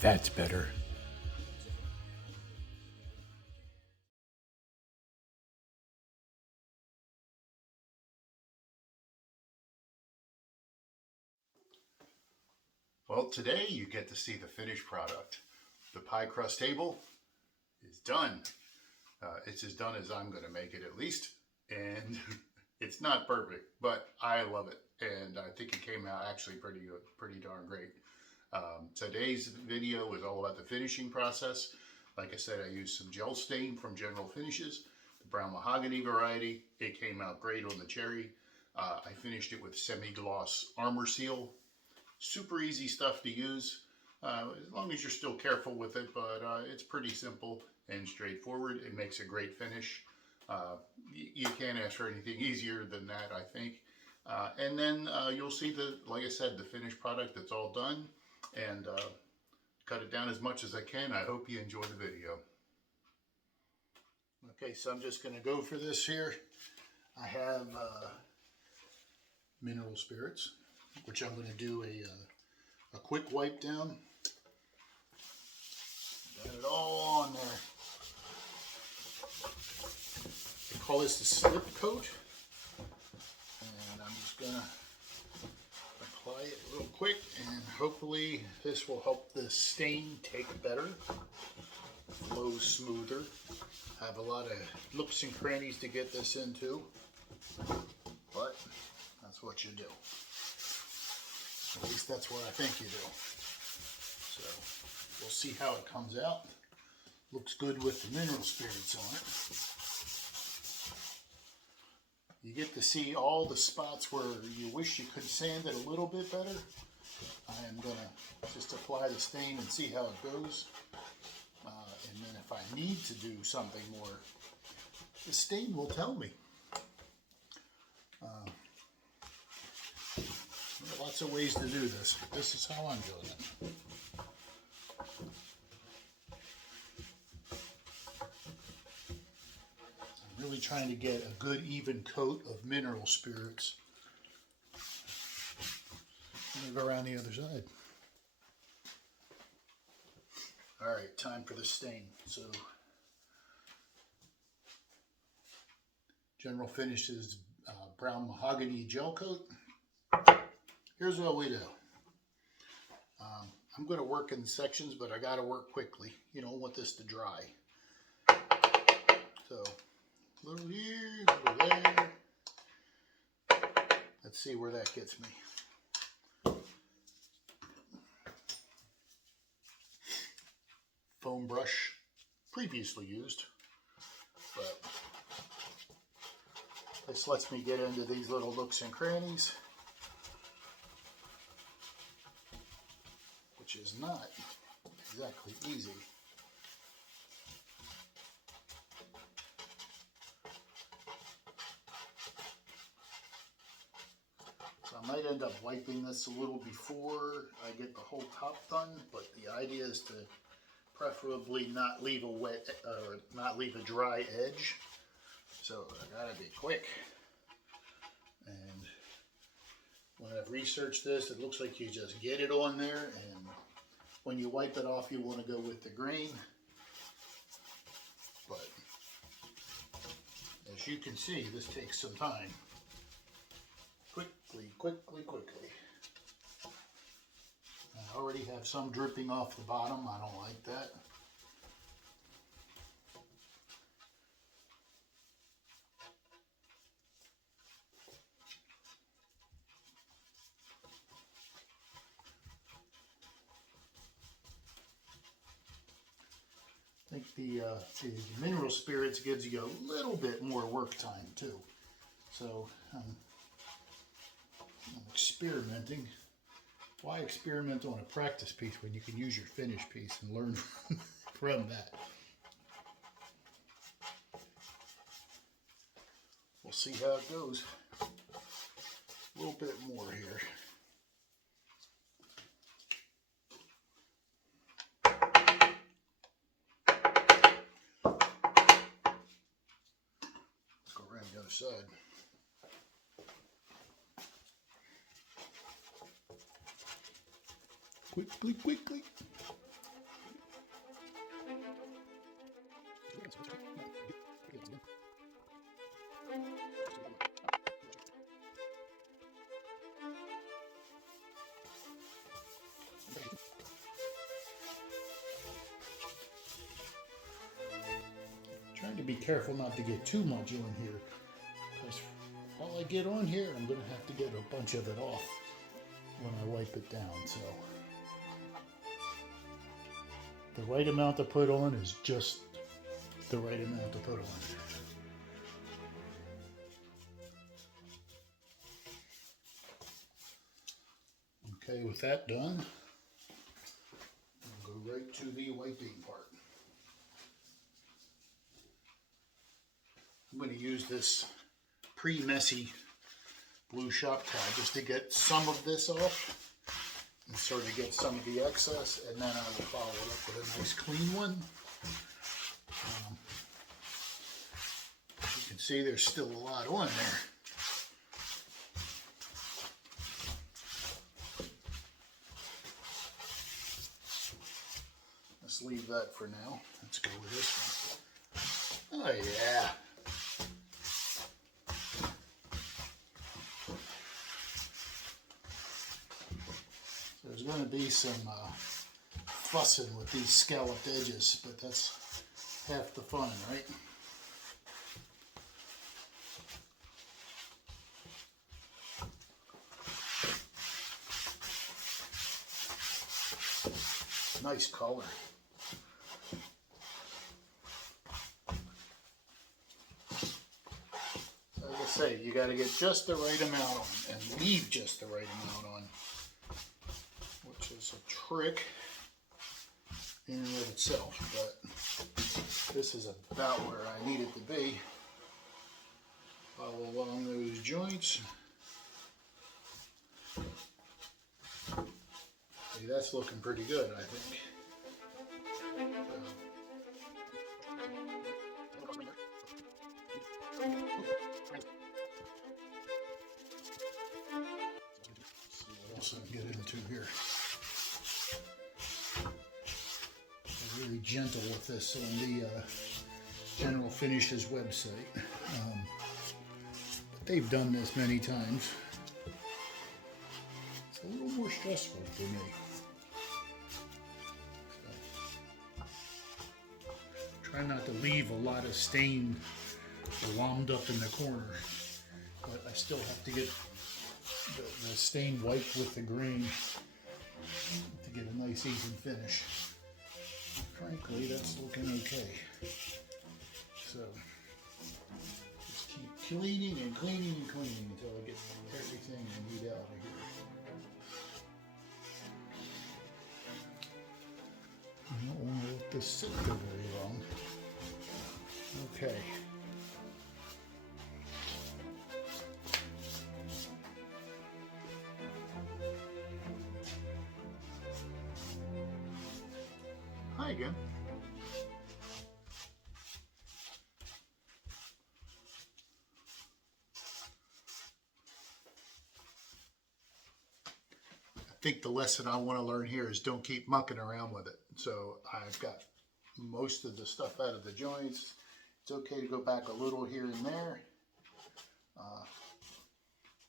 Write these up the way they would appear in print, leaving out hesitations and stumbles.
That's better. Well, today you get to see the finished product. The pie crust table is done. It's as done as I'm going to make it, at least. And it's not perfect, but I love it. And I think it came out actually pretty good, pretty darn great. Today's video is all about the finishing process. Like I said, I used some gel stain from General Finishes, the brown mahogany variety. It came out great on the cherry. I finished it with semi-gloss armor seal. Super easy stuff to use, as long as you're still careful with it, but it's pretty simple and straightforward. It makes a great finish. You can't ask for anything easier than that, I think. And then you'll see like I said, the finished product that's all done, and cut it down as much as I can. I hope you enjoy the video. Okay, so I'm just going to go for this here. I have mineral spirits, which I'm going to do a quick wipe down. Got it all on there. They call this the slip coat. And I'm just going to apply it real quick, and hopefully this will help the stain take better, flow smoother. I have a lot of nooks and crannies to get this into, but that's what you do. At least that's what I think you do. So we'll see how it comes out. Looks good with the mineral spirits on it. You get to see all the spots where you wish you could sand it a little bit better. I am going to just apply the stain and see how it goes. And then if I need to do something more, the stain will tell me. Lots of ways to do this. This is how I'm doing it. I'm really trying to get a good even coat of mineral spirits. I'm going to go around the other side. Alright, time for the stain. So, General Finishes brown mahogany gel coat. Here's what we do. I'm going to work in sections, but I got to work quickly. You don't want this to dry. So, a little here, a little there. Let's see where that gets me. Foam brush, previously used, but this lets me get into these little nooks and crannies, which is not exactly easy. So I might end up wiping this a little before I get the whole top done, but the idea is to preferably not leave a wet or not leave a dry edge. So I gotta be quick. And when I've researched this, it looks like you just get it on there, and when you wipe it off, you want to go with the grain. But as you can see, this takes some time. Quickly, quickly, quickly. I already have some dripping off the bottom. I don't like that. I think the mineral spirits gives you a little bit more work time too. So I'm experimenting. Why experiment on a practice piece when you can use your finished piece and learn from that? We'll see how it goes. A little bit more here. Let's go around the other side. Quickly, quickly. be careful not to get too much on here, because all I get on here, I'm going to have to get a bunch of it off when I wipe it down. So the right amount to put on is just the right amount to put on. Okay, with that done, I'll go right to the wiping part. I'm going to use this pre-messy blue shop towel just to get some of this off and sort of get some of the excess, and then I will follow it up with a nice clean one. You can see there's still a lot on there. Let's leave that for now. Let's go with this one. Oh yeah. So there's going to be some fussing with these scalloped edges, but that's half the fun, right? Nice color. As I say, you got to get just the right amount on and leave just the right amount on, which is a trick in and of itself, but this is about where I need it to be. Follow along those joints. See, that's looking pretty good, I think. See what else I can get into here. I'm really gentle with this on the General Finishes website. But they've done this many times. It's a little more stressful for me. Try not to leave a lot of stain wound up in the corner, but I still have to get the stain wiped with the grain to get a nice even finish. Frankly, that's looking okay. So just keep cleaning and cleaning and cleaning until I get everything I need out of here. I don't want to let this sit for very long. Okay. Hi again. I think the lesson I want to learn here is don't keep mucking around with it. So I've got most of the stuff out of the joints. It's okay to go back a little here and there.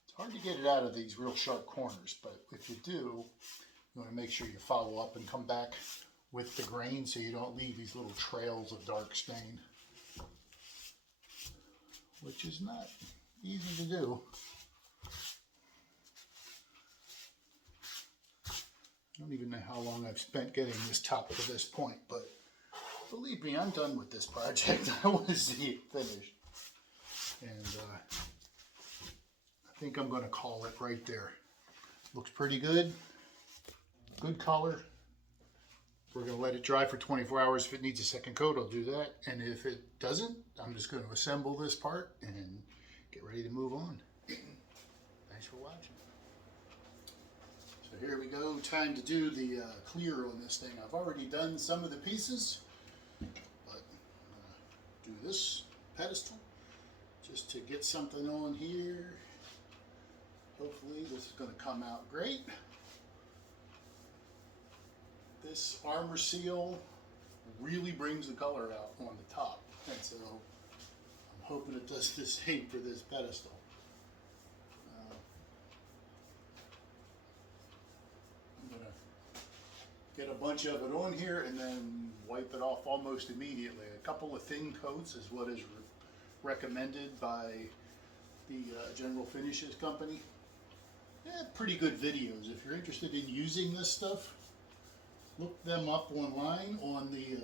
It's hard to get it out of these real sharp corners, but if you do, you want to make sure you follow up and come back with the grain so you don't leave these little trails of dark stain, which is not easy to do. I don't even know how long I've spent getting this top to this point, but believe me, I'm done with this project. I want to see it finished. And I think I'm going to call it right there. Looks pretty good. Good color. We're going to let it dry for 24 hours. If it needs a second coat, I'll do that. And if it doesn't, I'm just going to assemble this part and get ready to move on. Thanks for watching. So here we go. Time to do the clear on this thing. I've already done some of the pieces, but I'm going to do this pedestal just to get something on here. Hopefully this is going to come out great. This armor seal really brings the color out on the top, and so I'm hoping it does the same for this pedestal. I'm going to get a bunch of it on here and then wipe it off almost immediately. A couple of thin coats is what is recommended by the General Finishes company. Pretty good videos. If you're interested in using this stuff, look them up online on the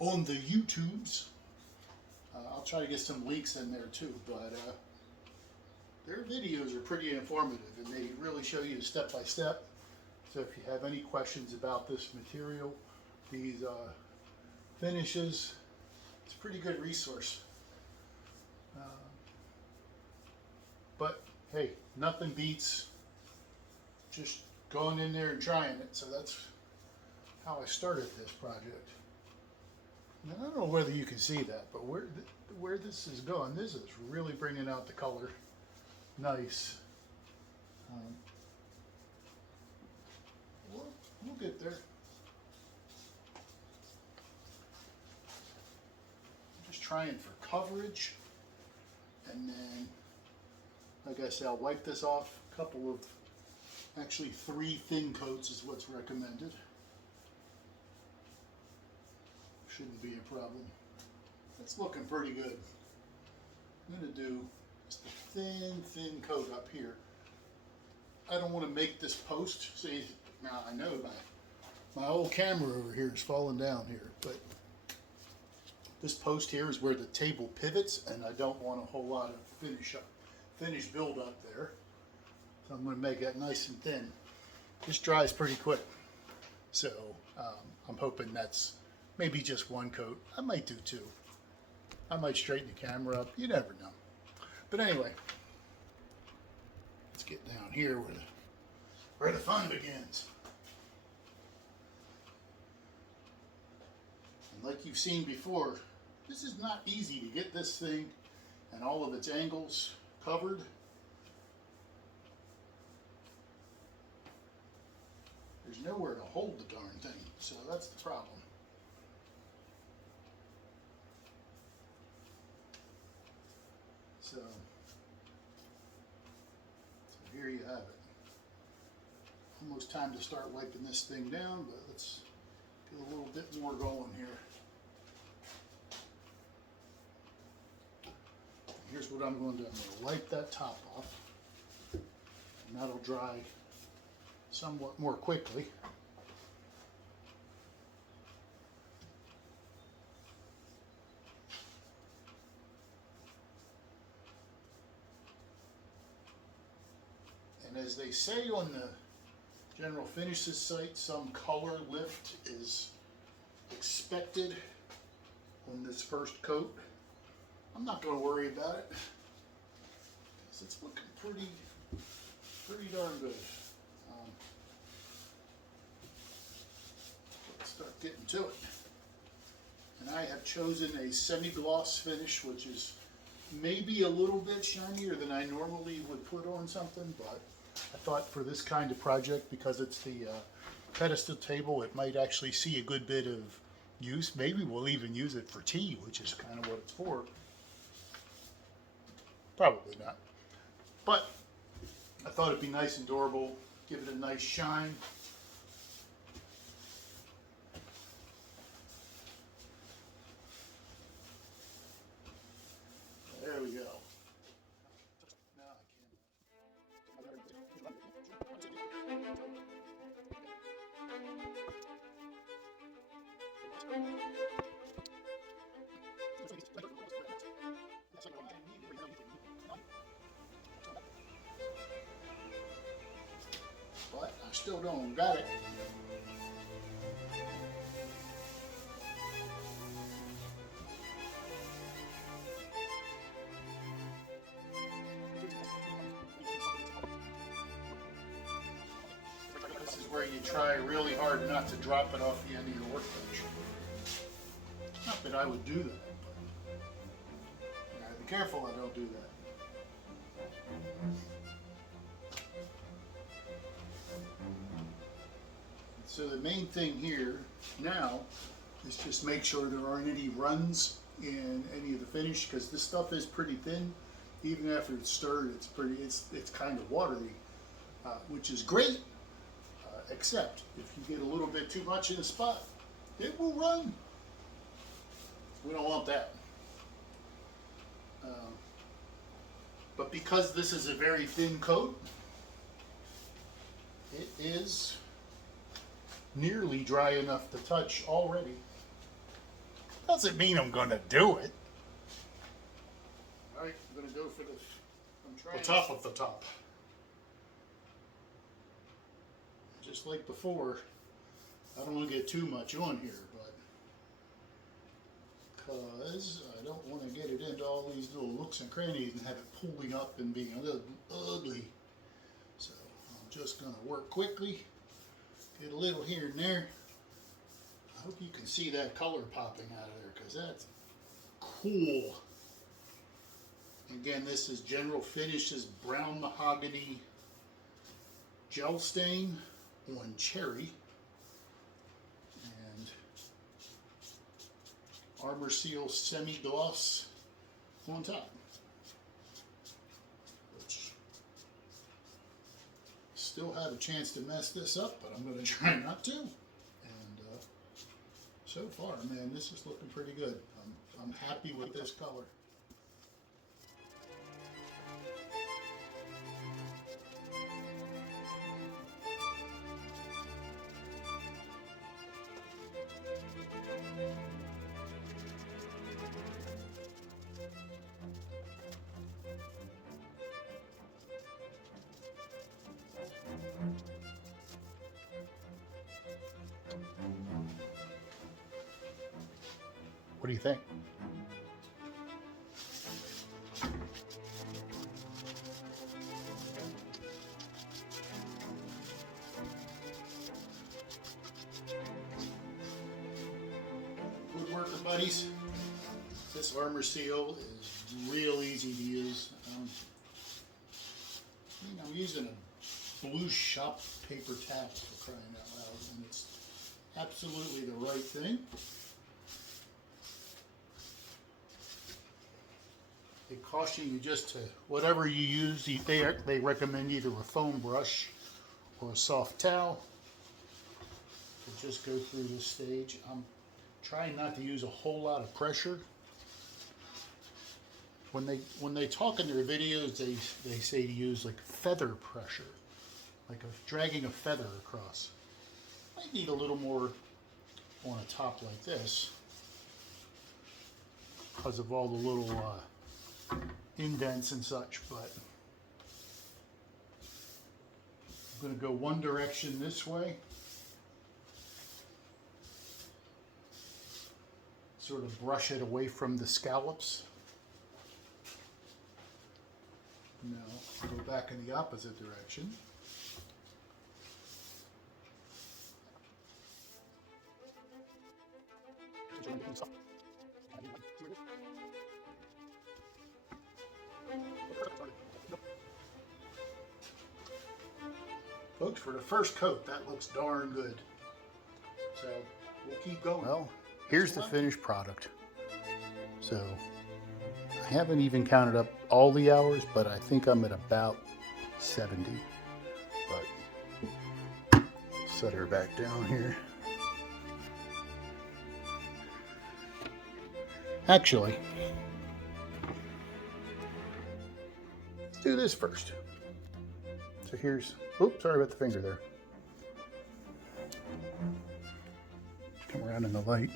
YouTubes. I'll try to get some links in there too, but their videos are pretty informative and they really show you step by step. So if you have any questions about this material, these finishes, it's a pretty good resource. But hey, nothing beats just going in there and trying it. So that's how I started this project. And I don't know whether you can see that, but where this is going, this is really bringing out the color nice. We'll get there. I'm just trying for coverage, and then, like I said, I'll wipe this off. A couple of, actually 3 thin coats is what's recommended. Shouldn't be a problem. It's looking pretty good. I'm going to do just a thin coat up here. I don't want to make this post. See, now I know my old camera over here is falling down here, but this post here is where the table pivots, and I don't want a whole lot of finish build up there. So I'm going to make that nice and thin. This dries pretty quick, so I'm hoping that's maybe just 1 coat. I might do 2. I might straighten the camera up. You never know. But anyway, let's get down here where the fun begins. And like you've seen before, this is not easy to get this thing and all of its angles covered. There's nowhere to hold the darn thing, so that's the problem. So here you have it. Almost time to start wiping this thing down, but let's get a little bit more going here. Here's what I'm going to do. I'm going to wipe that top off, and that'll dry somewhat more quickly. And as they say on the General Finishes site, some color lift is expected on this first coat. I'm not going to worry about it because it's looking pretty darn good. Let's start getting to it. And I have chosen a semi-gloss finish, which is maybe a little bit shinier than I normally would put on something, but I thought for this kind of project, because it's the pedestal table, it might actually see a good bit of use. Maybe we'll even use it for tea, which is kind of what it's for. Probably not. But I thought it'd be nice and durable, give it a nice shine. There we go. But I still don't got it. This is where you try really hard not to drop it off the end of your workbench. Not that I would do that, but you gotta be careful I don't do that. So the main thing here now is just make sure there aren't any runs in any of the finish, because this stuff is pretty thin. Even after it's stirred, it's kind of watery, which is great, except if you get a little bit too much in a spot, it will run. We don't want that. But because this is a very thin coat, it is nearly dry enough to touch already. Doesn't mean I'm going to do it. All right, I'm going to go for the top of the top. Just like before, I don't want to get too much on here, because I don't want to get it into all these little nooks and crannies and have it pulling up and being ugly. So I'm just going to work quickly, get a little here and there. I hope you can see that color popping out of there, because that's cool. Again, this is General Finish's Brown Mahogany Gel Stain on cherry, and Armor Seal Semi-Gloss on top, which still have a chance to mess this up, but I'm going to try not to. And so far, man, this is looking pretty good. I'm happy with this color. What do you think? Good work, buddies. This Armor Seal is real easy to use. I'm using a blue shop paper towel, for crying out loud, and it's absolutely the right thing. They caution you just to, whatever you use, they recommend either a foam brush or a soft towel to just go through this stage. I'm trying not to use a whole lot of pressure. When they talk in their videos, they say to use like feather pressure, like dragging a feather across. Might need a little more on a top like this because of all the little indents and such, but I'm going to go one direction this way, sort of brush it away from the scallops. Now go back in the opposite direction. Folks, for the first coat, that looks darn good. So we'll keep going. Well, here's the finished product. So I haven't even counted up all the hours, but I think I'm at about 70. But set her back down here. Actually, let's do this first. So here's, oops, sorry about the finger there. Come around in the light.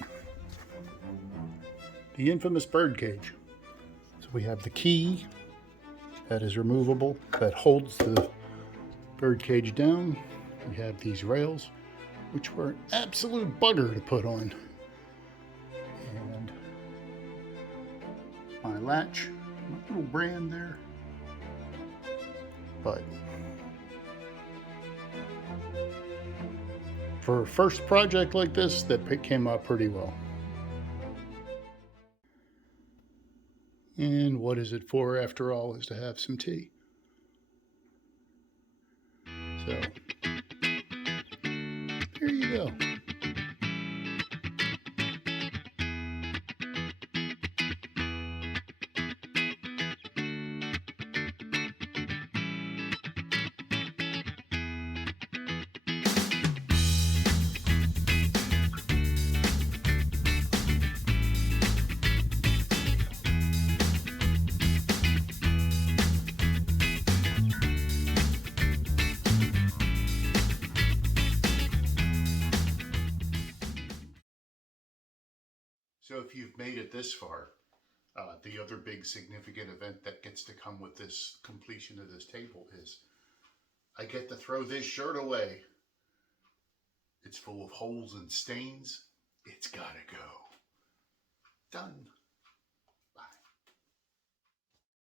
The infamous bird cage. So we have the key that is removable, that holds the bird cage down. We have these rails, which were an absolute bugger to put on. And my latch, my little brand there. But for a first project like this, that came out pretty well. And what is it for, after all, is to have some tea. So, there you go. know if you've made it this far. The other big significant event that gets to come with this completion of this table is I get to throw this shirt away. It's full of holes and stains. It's gotta go. Done.